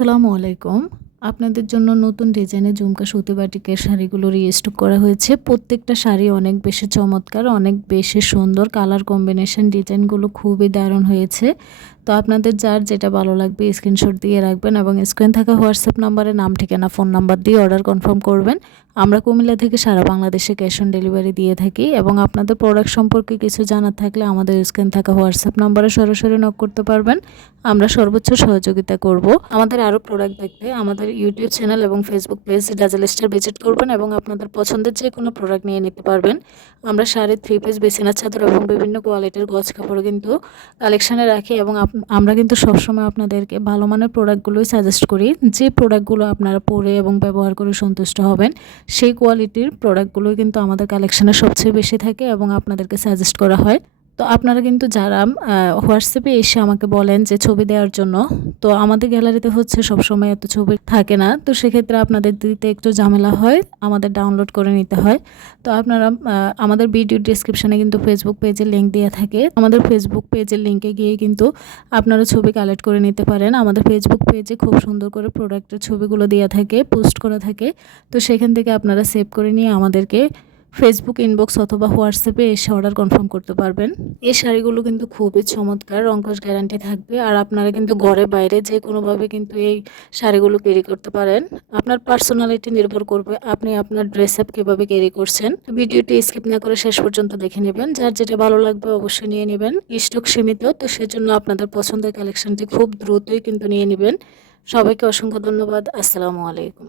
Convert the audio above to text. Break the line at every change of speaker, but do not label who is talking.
আসসালামু আলাইকুম। আপনাদের জন্য নতুন ডিজাইনে ঝুমকা সুতি বাটিকের শাড়িগুলো রিস্টক করা হয়েছে। প্রত্যেকটা শাড়ি অনেক বেশি চমৎকার, অনেক বেশি সুন্দর। কালার কম্বিনেশন ডিজাইনগুলো খুবই দারুণ হয়েছে। তো আপনাদের যার যেটা ভালো লাগবে স্ক্রিনশট দিয়ে রাখবেন এবং স্ক্রিন থাকা হোয়াটসঅ্যাপ নাম্বারে নাম, ঠিকানা ফোন নাম্বার দিয়ে অর্ডার কনফার্ম করবেন। আমরা কুমিল্লা থেকে সারা বাংলাদেশে ক্যাশ অন ডেলিভারি দিয়ে থাকি এবং আপনাদের প্রোডাক্ট সম্পর্কে কিছু জানার থাকলে আমাদের স্ক্রিন থাকা হোয়াটসঅ্যাপ নাম্বারে সরাসরি নক করতে পারবেন। আমরা সর্বোচ্চ সহযোগিতা করব। আমাদের আরও প্রোডাক্ট দেখতে আমাদের ইউটিউব চ্যানেল এবং ফেসবুক পেজ ডাজেল ভিজিট করবেন এবং আপনাদের পছন্দের যে কোনো প্রোডাক্ট নিয়ে নিতে পারবেন। আমরা শাড়ি থ্রি পিস বেসিনার চাদর এবং বিভিন্ন কোয়ালিটির গজ কাপড় কিন্তু কালেকশানে রাখি এবং আপ- আমরা কিন্তু সবসময় আপনাদেরকে ভালো মানের প্রোডাক্টগুলোই সাজেস্ট করি। যে প্রোডাক্টগুলো আপনারা পরে এবং ব্যবহার করে সন্তুষ্ট হবেন, সেই কোয়ালিটির প্রোডাক্টগুলোই কিন্তু আমাদের কালেকশানে সবচেয়ে বেশি থাকে এবং আপনাদেরকে সাজেস্ট করা হয়। তো আপনারা কিন্তু যারা হোয়াটসঅ্যাপে এসে আমাকে বলেন যে ছবি দেওয়ার জন্য, তো আমাদের গ্যালারিতে হচ্ছে সবসময় এত ছবি থাকে না। তো সেক্ষেত্রে আপনাদের দিতে একটু ঝামেলা হয়, আমাদের ডাউনলোড করে নিতে হয়। তো আপনারা আমাদের ভিডিও ডিসক্রিপশানে কিন্তু ফেসবুক পেজের লিঙ্ক দেওয়া থাকে। আমাদের ফেসবুক পেজের লিঙ্কে গিয়ে কিন্তু আপনারা ছবি কালেক্ট করে নিতে পারেন। আমাদের ফেসবুক পেজে খুব সুন্দর করে প্রোডাক্টের ছবিগুলো দেওয়া থাকে পোস্ট করা থাকে। তো সেখান থেকে আপনারা সেভ করে নিয়ে আমাদেরকে ফেসবুক ইনবক্স অথবা হোয়াটসঅ্যাপে এসে অর্ডার কনফার্ম করতে পারবেন। এই শাড়িগুলো কিন্তু খুবই চমৎকার রঙ্কশ গ্যারান্টি থাকবে। আর আপনারা কিন্তু ঘরে বাইরে যে কোনোভাবে কিন্তু এই শাড়িগুলো ক্যারি করতে পারেন। আপনার পার্সোনালিটি নির্ভর করবে আপনি আপনার ড্রেস আপ কীভাবে ক্যারি করছেন। ভিডিওটি স্কিপ না করে শেষ পর্যন্ত দেখে নেবেন। যার যেটা ভালো লাগবে অবশ্যই নিয়ে নেবেন। স্টক সীমিত, তো সেজন্য আপনাদের পছন্দের কালেকশনটি খুব দ্রুতই কিন্তু নিয়ে নেবেন। সবাইকে অসংখ্য ধন্যবাদ। আসসালামু আলাইকুম।